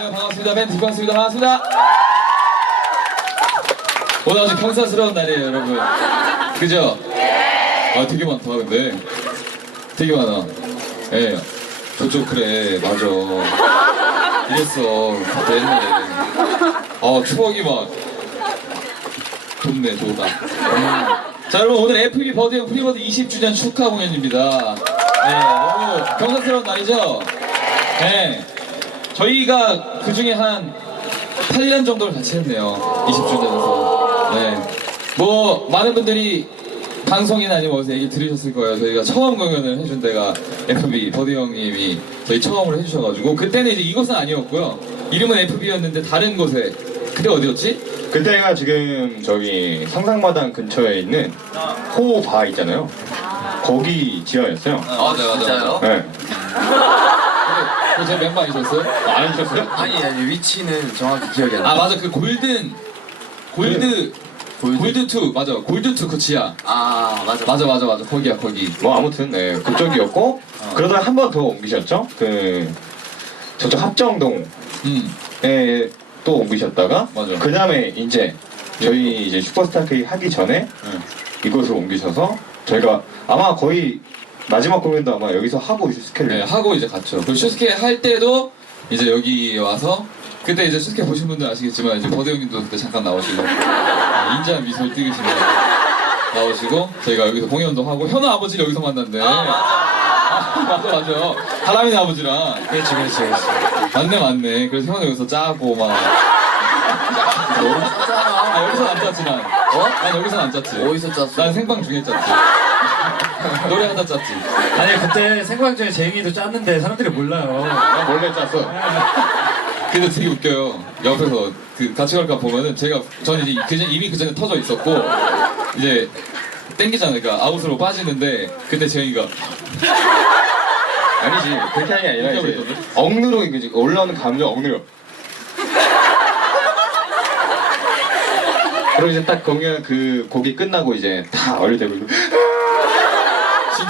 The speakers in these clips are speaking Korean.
네, 반갑습니다. 멘트 반갑습니다. 반갑습니다. 오늘 아주 경사스러운 날이에요, 여러분. 그죠? 아, 되게 많다, 근데. 되게 많아. 예. 저쪽, 그래. 맞아. 이랬어. 그때 옛날에. 아, 추억이 막. 돋네, 돋아. 음. 자, 여러분, 오늘 FB 버디형 프리버드 20주년 축하 공연입니다. 네, 너무 경사스러운 날이죠? 네. 저희가 그 중에 한 8년 정도를 같이 했네요. 20주년에서. 네. 뭐, 많은 분들이 방송이나 아니면 어디서 얘기 들으셨을 거예요. 저희가 처음 공연을 해준 데가 FB, 버디 형님이 저희 처음으로 해주셔가지고, 그때는 이제 이곳은 아니었고요. 이름은 FB였는데 다른 곳에, 그때 어디였지? 그때가 지금 저기 성상마당 근처에 있는 호바 있잖아요. 거기 지하였어요. 아, 네, 진짜요? 네. 그 제가 멤버 아니셨어요? 안 하셨어요? 아니 아니 위치는 정확히 기억이 안 나. 아, 맞아. 그 골든, 골드, 골드 2, 맞아. 골드 2그 지하. 아 맞아. 맞아, 맞아, 맞아. 거기야, 거기. 뭐 아무튼 네 그쪽이었고 어. 그러다가 한번 더 옮기셨죠? 그 저쪽 합정동에 음. 또 옮기셨다가 맞아. 그 다음에 이제 저희 이제 슈퍼스타 K 하기 전에 응. 이곳으로 옮기셔서 저희가 아마 거의 마지막 공연도 아마 여기서 하고 슈스케를 네, 하고 이제 갔죠. 그 슈스케 할 때도 이제 여기 와서 그때 이제 슈스케 보신 분들 아시겠지만 이제 버드 형님도 그때 잠깐 나오시고 아, 인자한 미소를 띄우시며 나오시고 저희가 여기서 공연도 하고 현우 아버지를 여기서 만났는데 아, 맞아 맞아. 하람이 아버지랑. 그렇지 그렇지 그렇지. 맞네 맞네. 그래서 현우 여기서 짜고 막. 아, 여기서 안 짰지 난 어? 난 여기서 안 짰지. 어디서 짰어? 난 생방 중에 짰지 노래하다 짰지 아니 그때 생방 중에 재영이도 짰는데 사람들이 몰라요. 아, 몰래 짰어 근데 되게 웃겨요. 옆에서 그 같이 갈까 보면은 제가 저는 이제 그 전, 이미 그 전에 터져 있었고 이제 땡기잖아요. 그러니까 아웃으로 빠지는데 그때 재영이가 아니지 그렇게 하는 게 아니라 이제? 억누로 이제 올라오는 감정 억누려 그리고 이제 딱 공연 그 곡이 끝나고 이제 다 얼대고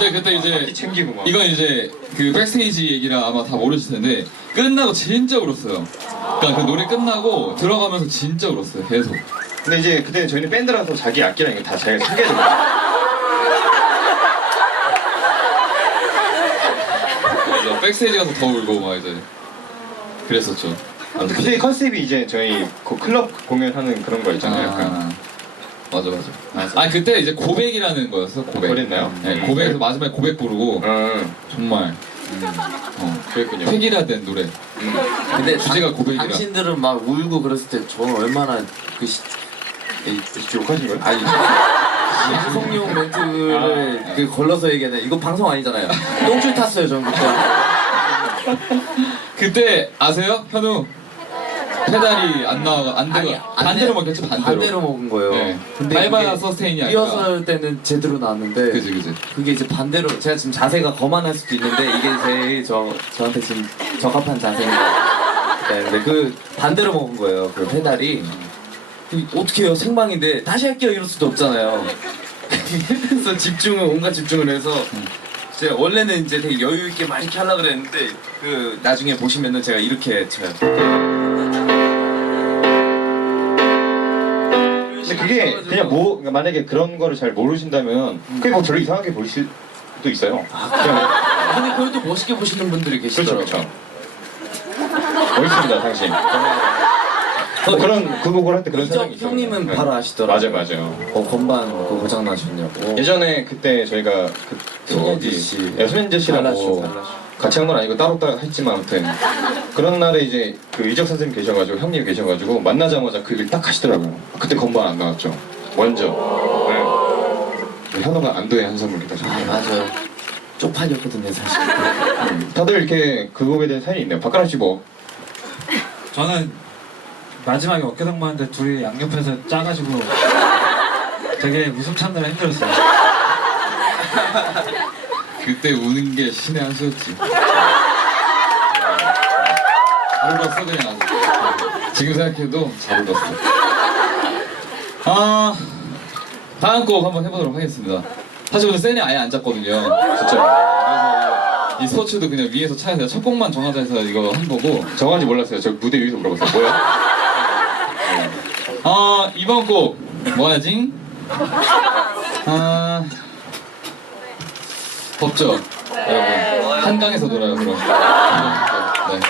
그때 이 이제 챙기고 막 이건 이제 그 백스테이지 얘기라 아마 다 모르실 텐데 끝나고 진짜 울었어요. 그러니까 그 노래 끝나고 들어가면서 진짜 울었어요. 계속. 근데 이제 그때는 저희는 밴드라서 자기 악기랑 이거 다 자기가 챙겨야 그래서 백스테이지 가서 더 울고 막 이제 그랬었죠. 아무튼 그때 컨셉이 이제 저희 그 클럽 공연하는 그런 거 있잖아요 약간 맞아 맞아. 아 그때 이제 고백이라는 거였어 고백. 그랬나요? 네, 고백에서 마지막에 고백 부르고 음, 정말 어, 그랬군요 획일화된 노래. 근데 주제가 당- 고백이라. 당신들은 막 울고 그랬을 때 저는 얼마나 그 시, 이- 욕하신 거예요? 아니 방송용 멘트를 그 걸러서 얘기하네. 이거 방송 아니잖아요. 똥줄 탔어요 전 그때. 그때 아세요 현우 페달이 안 나와 안 아니, 되고 안 반대로 돼. 먹혔죠 반대로. 반대로 먹은 거예요. 네. 근데 밟아야 그게 서스테인이 아니라. 리허설 때는 제대로 나왔는데 그지 그지. 그게 이제 반대로 제가 지금 자세가 거만할 수도 있는데 이게 제일 저 저한테 지금 적합한 자세인 것 같아요. 네, 근데 그 반대로 먹은 거예요. 그 페달이 이- 어떻게 해요? 생방인데 다시 할게요 이럴 수도 없잖아요. 그래서 집중을 온갖 집중을 해서 제가 원래는 이제 되게 여유 있게 막 이렇게 하려 고 그랬는데 그 나중에 보시면은 제가 이렇게 쳐요. 근데 그게 그냥 뭐 그러니까 만약에 그런 거를 잘 모르신다면 그게 뭐 별로 이상하게 보실 수도 있어요 그냥 근데 그래도 멋있게 보시는 분들이 그렇죠 계시더라고요. 그렇죠 멋있습니다 당신 뭐 그런 그 곡을 할 때 그런 이적 사정이 있어요. 형님은 네. 바로 아시더라고요. 맞아요 맞아요 어 건반 그거 고장 나셨냐고. 예전에 그때 저희가 그 손현재 어디- 씨. 예, 손현재 씨라고 달라쇼, 달라쇼. 같이 한 건 아니고 따로 따로 했지만 아무튼 그런 날에 이제 그 이적 선생님 계셔가지고 형님 계셔가지고 만나자마자 그일딱 하시더라고요 그때 건반 안 나왔죠 먼저 네. 현호가 안도의 한 선물 기다려 아 맞아요. 쪽팔이었거든요 사실. 음, 다들 이렇게 그 곡에 대한 사연이 있네요 박가람 씨뭐 저는 마지막에 어깨동무 하는데 둘이 양옆에서 짜가지고 되게 웃음 참느라 힘들었어요. 그때 우는 게 신의 한 수였지. 잘 울었어 그냥 아주. 지금 생각해도 잘 울었어. 아 다음 곡 한번 해보도록 하겠습니다. 사실 오늘 센이 아예 안 짰거든요. 진짜. 그래서 이 스포츠도 그냥 위에서 차에서 첫 곡만 정하자 해서 이거 한 거고 정한지 몰랐어요. 저 무대 위에서 물어봤어요. 뭐야? 아 이번 곡 뭐하지? 아 덥죠? 여러분 한강에서 놀아요 그럼 네.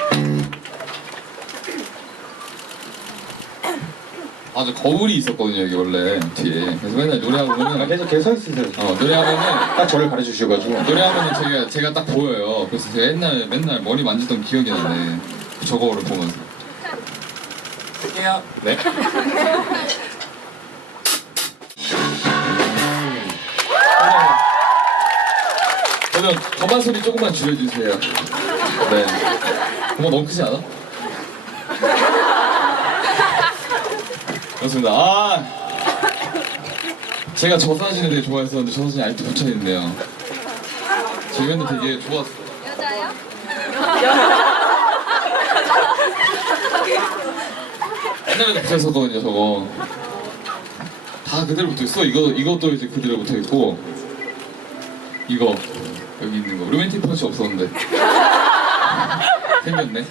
아주 거울이 있었거든요 여기 원래 뒤에 그래서 맨날 아, 노래하고는 계속 계속 서 있으세요. 어 노래하면은 딱 저를 가르쳐 주셔가지고. 노래하면은 제가 제가 딱 보여요 그래서 제가 옛날에 맨날 머리 만지던 기억이 나네 저거를 보면서 할게요. 네. 그러면 가만 소리 조금만 줄여주세요. 네. 어머 너무 크지 않아? 그렇습니다. 아 제가 저 사진을 되게 좋아했었는데 저 사진이 아직도 붙여 있네요. 저 이번에 되게 좋았어. 옛날에도 붙여 있었거든요 저거. 다 그대로 붙어 있어. 이거 이것도 이제 그대로 붙어 있고. 이거 여기 있는 거. 로맨틱 펀치 없었는데. 생겼네.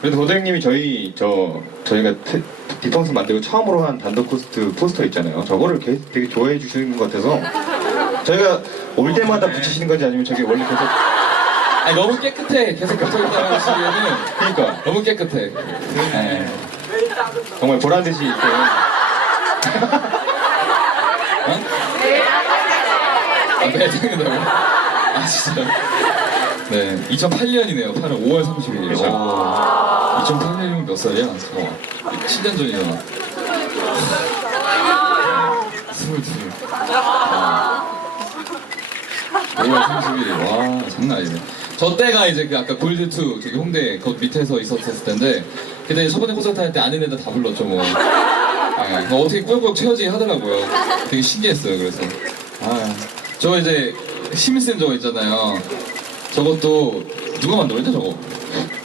그래도 도대님이 저희 저 저희가 트, 디펑스 만들고 처음으로 한 단독 코스트 포스터 있잖아요. 저거를 게, 되게 좋아해 주시는 것 같아서 저희가 올 때마다 붙이시는 건지 아니면 저게 원래 계속 아니 너무 깨끗해. 계속 붙어있다고 하시기에는. 그러니까. 너무 깨끗해. 네. 정말 보란 듯이 이렇게 아 매장이라고? 아 진짜. 네 2008년이네요. 8월 5월 31일 그렇죠. 2008년이면 몇 살이야? 잠깐만 7년 전이잖아. 스물둘 와. 5월 31일 와 장난 아니네. 저 때가 이제 그 아까 골드2 저기 홍대 그 밑에서 있었을 텐데 그때 첫 번째 콘서트 할 때 아는 애들 다 불렀죠 뭐. 네, 그거 어떻게 꾸역꾸역 채워지게 하더라고요. 되게 신기했어요 그래서. 아 저 이제 심슨 저거 있잖아요 저것도 누가 만들었냐 저거?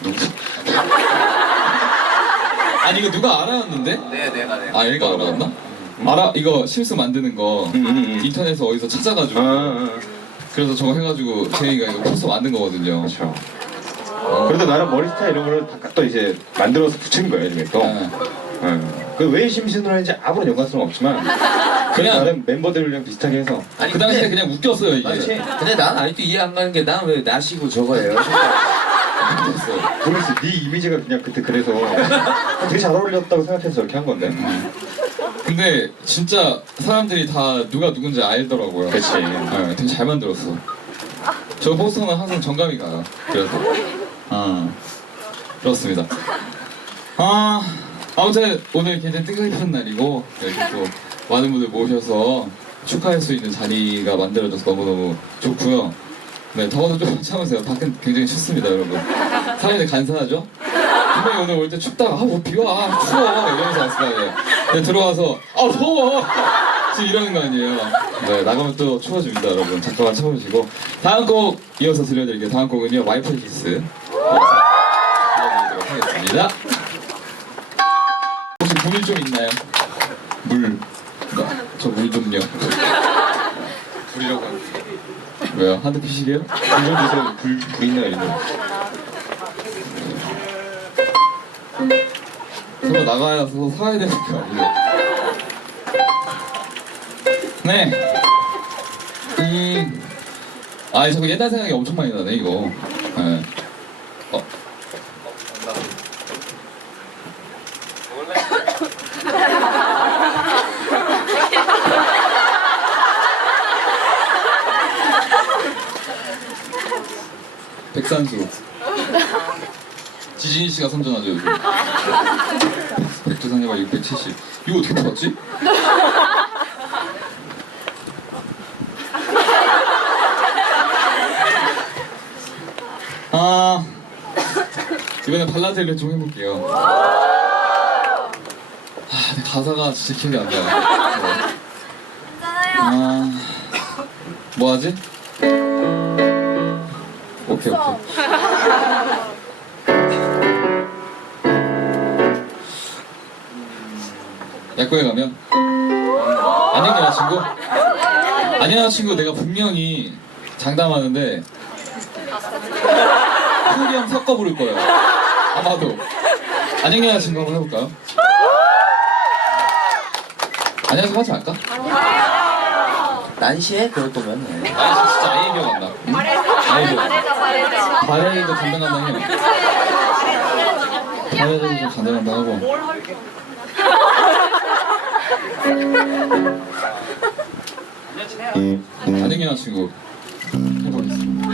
아니 이거 누가 알아왔는데? 네 내가 내가. 아 얘가 알아왔나? 알아 이거 실수 만드는 거 음, 음, 음. 인터넷에서 어디서 찾아가지고 아, 아, 그래서 저거 해가지고 제이가 이거 포스터 만든 거거든요. 그렇죠. 그래도 나름 머리 스타일 이런 거를 다 또 이제 만들어서 붙인 거예요, 이게 또. 네. 그왜 심신으로 하는지 아무런 연관성 없지만 그냥 나름 멤버들이랑 비슷하게 해서 아니, 그 당시에 그냥 웃겼어요 이게. 맞지? 근데 난 아직도 이해 안 가는 게 난 왜 나시고 저거예요? 웃겼어. 모르겠어. 네 이미지가 그냥 그때 그래서 되게 잘 어울렸다고 생각해서 저렇게 한 건데. 근데 진짜 사람들이 다 누가 누군지 알더라고요. 그치. 네, 되게 잘 만들었어. 저 포스터는 항상 정감이 가요. 그래서 아 그렇습니다. 아 아무튼 오늘 굉장히 뜻깊은 날이고 이렇게 또 많은 분들 모셔서 축하할 수 있는 자리가 만들어져서 너무너무 좋고요. 네, 더워도 좀 참으세요. 밖은 굉장히 춥습니다, 여러분. 사람들 간사하죠? 분명히 오늘 올 때 춥다가, 아, 뭐 비와, 아, 추워. 이러면서 왔을 거 아니에요. 근데 들어와서, 아, 더워! 지금 이러는 거 아니에요. 네, 나가면 또 추워집니다, 여러분. 잠깐만 참으시고. 다음 곡 이어서 들려드릴게요. 다음 곡은요, 와이프 키스. 들려드리도록 하겠습니다. 혹시 물좀 있나요? 물. 저 물 좀요. 불이라고 하는 왜요? 한대 피시게요? 불좀 주세요. 불, 불 있나 이런 서로 나가서 사야 되는 거 아니에요? 네. 음. 아, 저거 옛날 생각이 엄청 많이 나네, 이거. 네. 어. 백산수. 지진이 씨가 선전하죠, 요즘. 백두산해발 670. 이거 어떻게 풀었지? 아 이번엔 발라드를 좀 해볼게요. 아 근데 가사가 진짜 기억이 안 나요. 아 뭐 하지? 오케이 오케이. 약국에 가면 안녕 여자친구 안녕 여자친구 내가 분명히 장담하는데 풀이형 섞어 부를 거예요. 아마도. 안녕 여자친구 한번 해볼까요? 안녕하세요 하지 말까? 난시에 그럴 거면 네. 아 진짜. 응? 기억 안 나. 발레도 감당한다 형. 발레도 좀 감당한다 하고. 안녕 여자친구 해보겠습니다.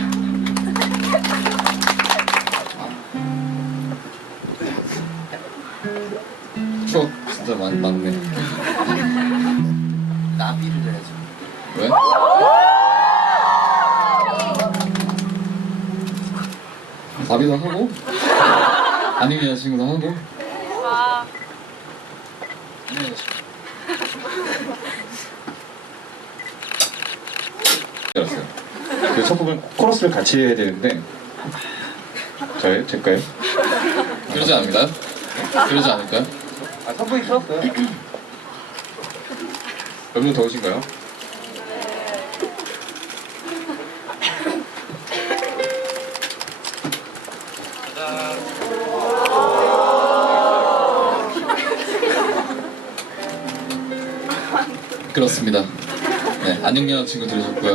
추억 진짜 많, 많네. 나비도 하고 안녕 여자친구도 하고 안녕 여자친구 알았어요. 그첫 부분 코러스를 같이 해야 되는데 저요? 제까요? 그러지 않을까요? 그러지 않을까요? 아 선분이 풀었어요. 여러분 더우신가요? 그렇습니다 네 안녕 여자친구 들으셨고요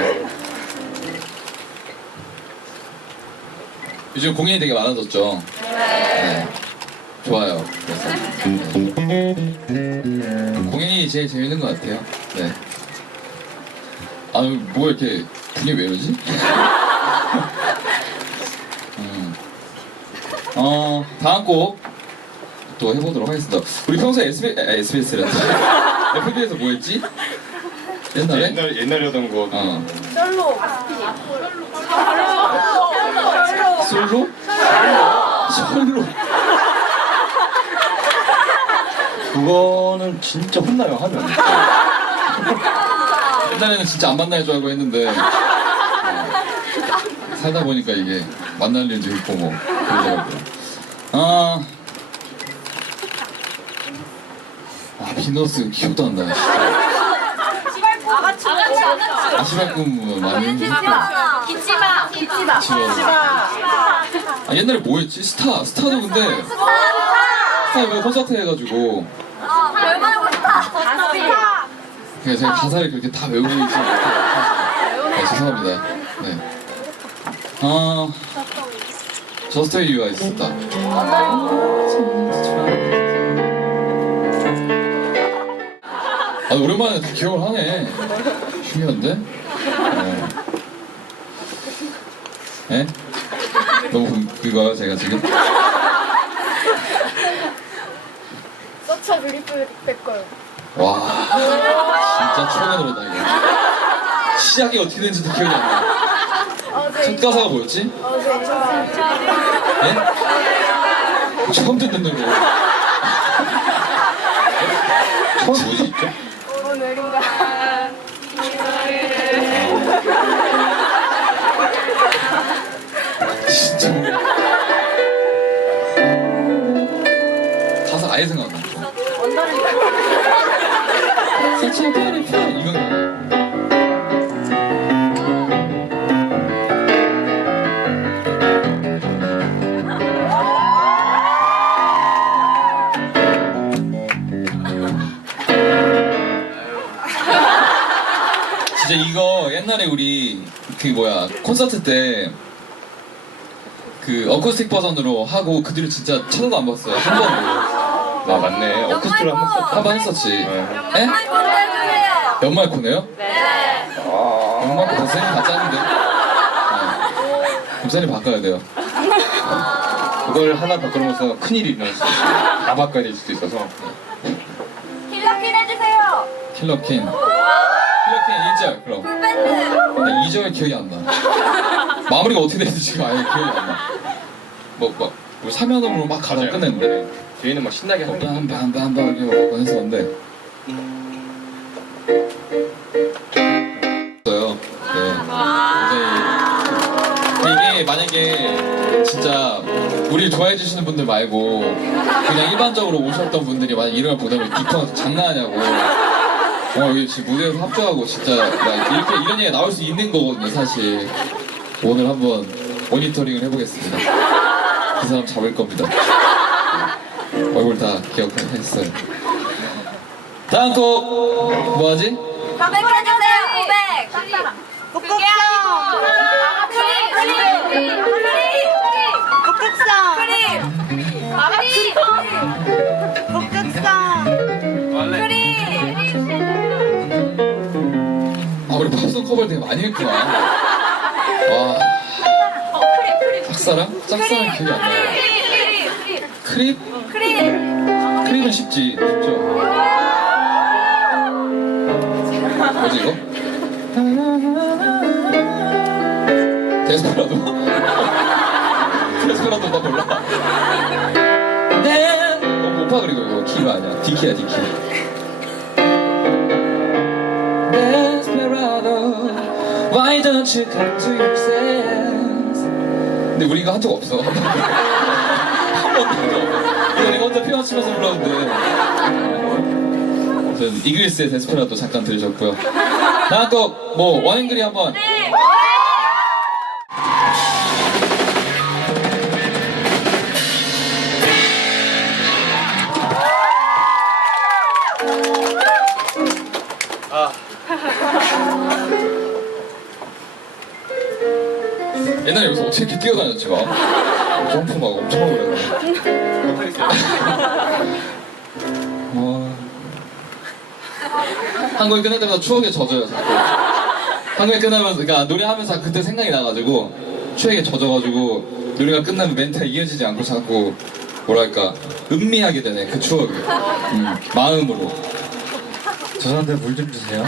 요즘 공연이 되게 많아졌죠? 네 좋아요 그래서 공연이 제일 재밌는 것 같아요. 네. 아, 뭐 이렇게 분위기 왜 이러지? 음. 어, 다음 곡 또 해보도록 하겠습니다. 우리 평소에 SBS, 아, SBS랬지? FB에서 뭐 했지? 옛날에? 옛날 옛날에 하던 거 어. 솔로. 솔로? 솔로? 그거는 진짜 혼나요 하면. 옛날에는 진짜 안 만날 줄 알고 했는데 어, 살다 보니까 이게 만날 일도 있고 뭐 그러더라고요. 아, 아 비너스 기억도 안 나. 진짜. 아가치. 아가치. 아시발꿈 많이 했는데. 기치마. 기치마. 지워. 아 옛날에 뭐였지? 스타 스타도 근데 스타 이번에 콘서트 해가지고 그냥 제가 가사를 그렇게 다 외우고 있지 못해요. 네, 죄송합니다. 네. 아, a You가 있었다. 아, 오랜만에 다 기억을 하네. 신기한데? 어. 예? 너무 그- 그거요, 제가 지금? 서처 뷰리풀 백걸. 와, 진짜 초면으로다, 이거. 시작이 어떻게 된지도 기억이 안 나. 첫 가사가 뭐였지? 어제 예? 처음 듣는 노래. 처음 뭐지 있죠? 오늘인가. 진짜. 가사 아예 생각 안 나. Beautiful 이건 진짜 이거 옛날에 우리 그 뭐야 콘서트 때 그 어쿠스틱 버전으로 하고 그들을 진짜 쳐다도 안 봤어요 한 번도 아 맞네. 어쿠스트로 한번 썼. 한번 했었지 네. 에? 보내주세요. 연말 코네요? 아. 연말 코 쌤이 다 짰는데 네. 쌤이 바꿔야 돼요 그걸 하나 바꾸면서 큰일이 일어날 수 있어. 다 바꿔야 될 수도 있어서. 힐러킨 해주세요. 킬러킨 킬러킨 1절 그럼. 나 2절 기억이 안나. 마무리가 어떻게 됐는지 지금 아예 기억이 안나. 뭐, 뭐, 뭐 사면으로 막 가다 맞아요. 끝냈는데. 뒤에는 막 신나게 뭐 하는 게. 빰빰빰빰 이렇게 막 했었는데. 있어요. 네. 이게 만약에 진짜 우리를 좋아해 주시는 분들 말고 그냥 일반적으로 오셨던 분들이 만약 이런 걸 보내면 기뻐 장난하냐고 어, 이게 지금 무대에서 합주하고 진짜 나 이렇게 이런 얘기가 나올 수 있는 거거든요, 사실. 오늘 한번 모니터링을 해보겠습니다. 그 사람 잡을 겁니다. 얼굴 다 기억했어요. 다음 곡 뭐하지? 고백해주세요. 고백. 북극성 크림. 크림. 북극 커버를 되게 많이 했구나. 와 짝사랑? 짝사랑 기억이 안 나요. 크립? 크립은 쉽지, 쉽죠. 뭐지 이거? 데스페라도? 데스페라도 나 몰라. 네. 너무 높아 그리고 이거 키가 아니야. D키야 D키. Desperado, why don't you come to your senses? 근데 우리 이거 한 적 없어. 한 번도. 한 번도. 이거 내가 혼자 피아노 치면서 불렀는데. 전 이글스의 데스페라도 잠깐 들으셨고요. 다음 곡뭐 원앵글이 한번. 옛날에 여기서 어떻게 이렇게 뛰어다녔지 막 점프 막 엄청 하고 그래. 와. 한국이 끝날 때마다 추억에 젖어요 자꾸. 한국이 끝나면서 그러니까 노래하면서 그때 생각이 나가지고 추억에 젖어가지고 노래가 끝나면 멘트가 이어지지 않고 자꾸 뭐랄까 음미하게 되네 그 추억을 음, 마음으로 저 사람들 물 좀 주세요.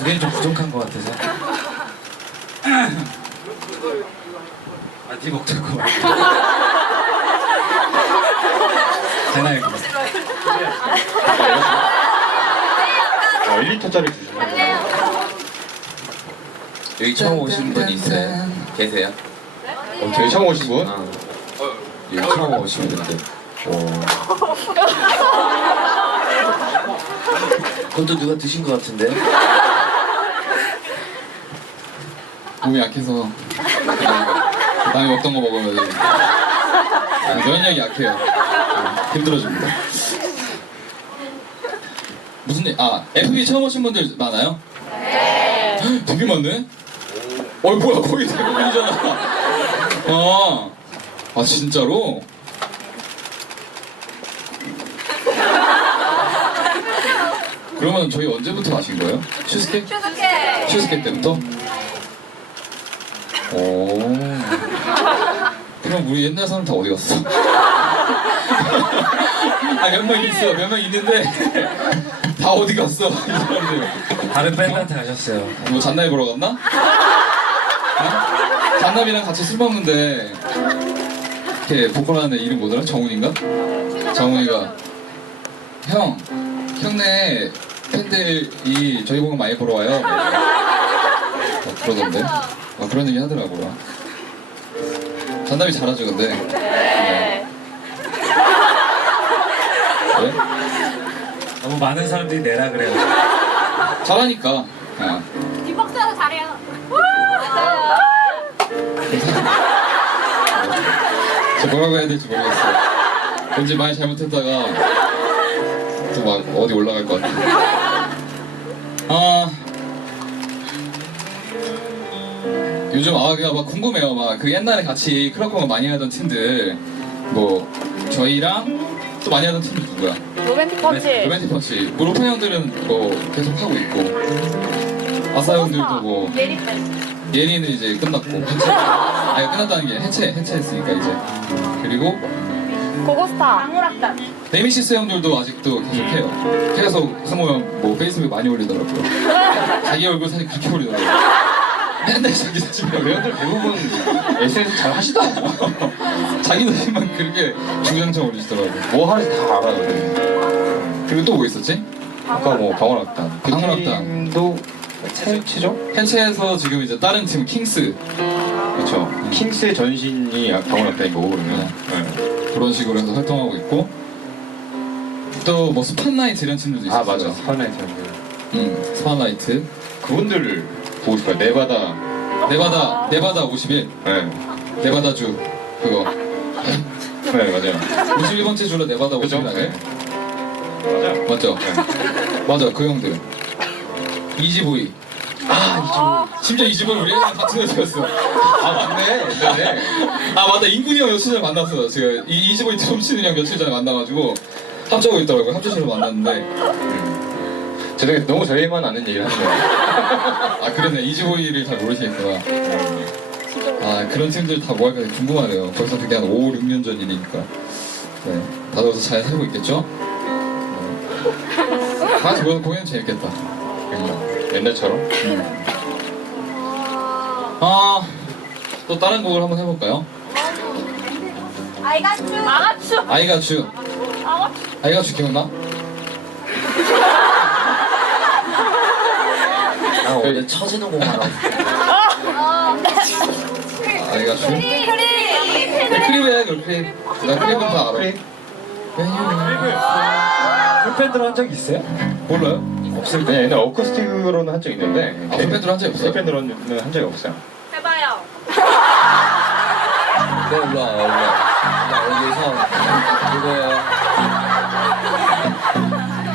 두 개는 좀 부족한 것 같아서. 아, 네 먹자고. 되나 이거? 아, 1리터짜리 주시면 여기 처음 오신 분 있어요? 계세요? 어, 되게 처음 오신 분? 아. 여기 처음 오신 분들. 그것도 누가 드신 것 같은데? 몸이 약해서 남이 먹던 거 먹으면 아, 면역력이 약해요 아, 힘들어집니다 무슨 일? 아 FB 처음 오신 분들 많아요? 네 되게 많네? 어이 뭐야 거의 대부분이잖아 아, 아 진짜로? 그러면 저희 언제부터 아신 거예요? 슈스케? 추석해. 슈스케 때부터? 오. 그럼 우리 옛날 사람 다 어디 갔어? 아, 몇 명 있어. 몇 명 있는데 다 어디 갔어? 이 사람들. 다른 밴드한테 가셨어요. 뭐 잔나비 보러 갔나? 어? 잔나비랑 같이 술 먹는데 이렇게 보컬하는 애 이름 뭐더라? 정훈인가? 정훈이가 형, 형네 팬들이 저희 보고 많이 보러 와요. 막 그러던데. 막 그런 얘기 하더라고요. 잔나비 잘하죠, 근데. 네. 네? 너무 많은 사람들이 내라 그래요. 잘하니까. 그냥. 뒷박자도 잘해요. 저 뭐라고 해야 될지 모르겠어요. 왠지 많이 잘못했다가 또 막 어디 올라갈 것 같아요. 아 요즘 아 그냥 막 궁금해요. 막 그 옛날에 같이 크라코가 많이 하던 팀들 뭐 저희랑 또 많이 하던 팀이 누구야? 로맨틱 펀치. 로맨틱 펀치. 뭐 로파 형들은 뭐 계속 하고 있고 아싸 형들도 뭐 예리 밴. 예리는 이제 끝났고 해체 아니 끝났다는 게 해체 해체했으니까 이제 그리고 고고스타. 방울악단. 네미시스 형들도 아직도 계속 해요 계속 상호형 뭐 페이스북에 많이 올리더라고요 자기 얼굴 사진 그렇게 올리더라고요 맨날 자기 올려요 형들 대부분 SNS 잘 하시더라고요. 자기 사진만 그렇게 주구장창 올리시더라고요 뭐 하는지 다 알아요. 그리고 또 뭐 있었지? 아까 뭐 방울악단. 그 방울악단. 팀도 해치죠? 해체해서 지금 이제 다른 팀 킹스 그렇죠. 킹스의 전신이 방울악단인 거고 그러면. 네. 그런 식으로 해서 활동하고 있고 또 뭐 스팟라이트 이런 팀들도 있어요. 아 맞아 스파나이트 음, 스팟라이트. 그분들 보고 싶어요 네바다 네바다 네바다 51. 네, 네바다 주 그거. 네 맞아요 51번째 주로 네바다 그죠? 51 아니에요? 네. 맞아요 맞죠? 네. 맞아 그 형들. 이지보이. 아 이지보이. 심지어 이지보이 우리 애랑 같은 애였어. 아 맞네 네네 아 맞다 인군이 형 며칠 전에 만났어. 제가 이 이지보이 드럼 치는 형 며칠 전에 만나가지고 합주하고 있더라고요. 합주실로 만났는데 제 되게 너무 저희만 아는 얘기를 하는 거예요 아 그러네 이지보이를 잘 모르시겠구나. 아 그런 팀들 다 뭐 할까 궁금하네요. 벌써 그게 한 5, 6년 전 일이니까. 네, 다들 어서 잘 살고 있겠죠? 네. 다 같이 모여서 공연 재밌겠다. 옛날처럼 아, 또 다른 곡을 한번 해볼까요? 아이가추. 아가추. 아이가추. 아가추. 아이가추 기억나? 나 오늘 처지는 곡 하나. 아이가추. 크리. 크리. 클립이야, 그 클립. 나 클립은 다 알아. 클립? 풀밴드로 한적 있어요? 몰라요? 없을 때 옛날 어쿠스틱으로는 한 적 있는데 아, 풀밴드로 한 적이 없어요? 풀밴드로는 한 적이 없어요 해봐요. 네, 일로 와, 일로 와. 나 여기서 이거예요.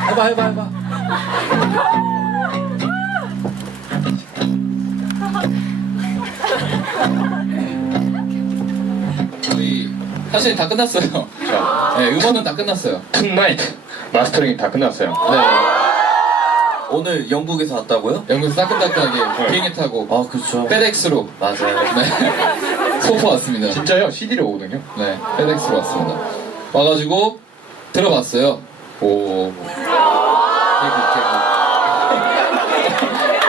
해봐 해봐 해봐. 우리 사실 다 끝났어요. 자 네, 음원은 다 끝났어요. 툰나이트 마스터링이 다 끝났어요 네, 오늘 영국에서 왔다고요? 영국에서 따끈따끈하게 비행기 타고 아, 그렇죠. 페덱스로 맞아요. 네, 소포 왔습니다. 진짜요? CD를 오거든요 네, 페덱스로 왔습니다. 와가지고 들어봤어요. 오, 개국,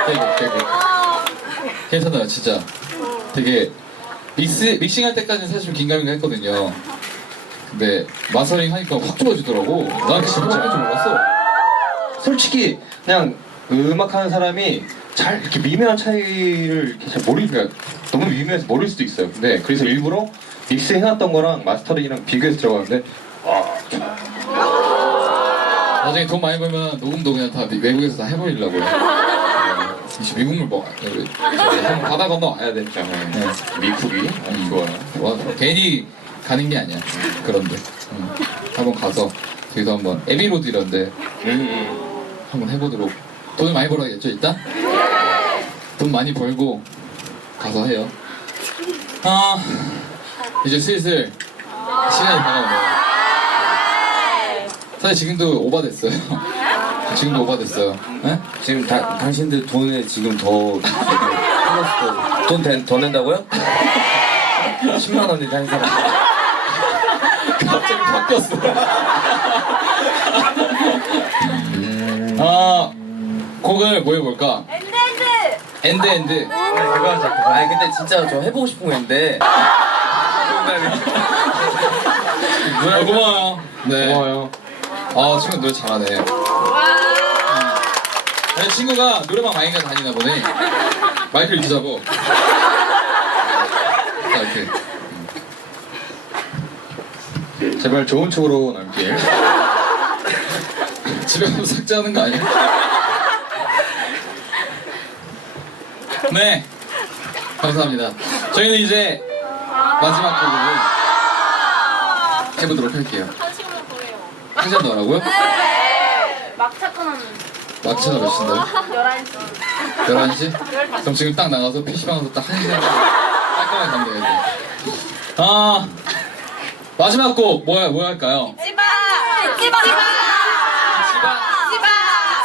개국. 개국, 개국. 괜찮아요, 진짜. 되게 믹스 믹싱할 때까지는 사실 좀 긴가민가 했거든요. 근데 마스터링 하니까 확 좋아지더라고. 난 진짜 할줄 몰랐어. 솔직히 그냥 음악 하는 사람이 잘 이렇게 미묘한 차이를 이렇게 잘 모르니까 너무 미묘해서 모를 수도 있어요. 근데 그래서 일부러 믹스 해놨던 거랑 마스터링이랑 비교해서 들어가는데 나중에 돈 많이 벌면 녹음도 그냥 다 미- 외국에서 다 해버리려고요. 네, 지금 미국물 뭐 여기 바다 건너 와야 돼. 자, 네. 미쿡이 아주 좋아요. 와, 괜히 가는 게 아니야. 그런데 음, 한번 가서 저기도 한번 에비로드 이런데 음, 음. 한번 해보도록 돈을 많이 벌어야겠죠 일단 돈 많이 벌고 가서 해요. 아 이제 슬슬 시간이 다가오네요. 사실 지금도 오바됐어요. 지금도 오바됐어요. 네? 지금 다, 당신들 돈에 지금 더 돈더 낸다고요? 10만 원이 한 사람. 갑자기 바뀌었어. 아 곡을 뭐 해볼까? 엔드 엔드. 엔드 엔드. 그거 하자. 아니 근데 진짜 저 해보고 싶은 거 있는데. 아, 고마워요. 네. 고마워요. 아 친구 노래 잘하네. 음. 내 친구가 노래방 많이 가 다니나 보네. 마이크를 이렇게 잡어. 자 이렇게. 제발 좋은 쪽으로 남길. 집에 가서 삭제하는 거 아니야? 네. 감사합니다. 저희는 이제 마지막 곡으로 해보도록 할게요. 한 시간만 보내요. 한잔더 하라고요? 막차가 몇 시인데요? 11시. 11시? 그럼 지금 딱 나가서 PC방 가서 딱한 시간 깔끔하게 가면 되겠네. 아, 마지막 곡 뭐야, 뭐 할까요? 찌바. 찌바. 찌바. 찌바.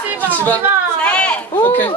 찌바. 찌바? 네. 오케이.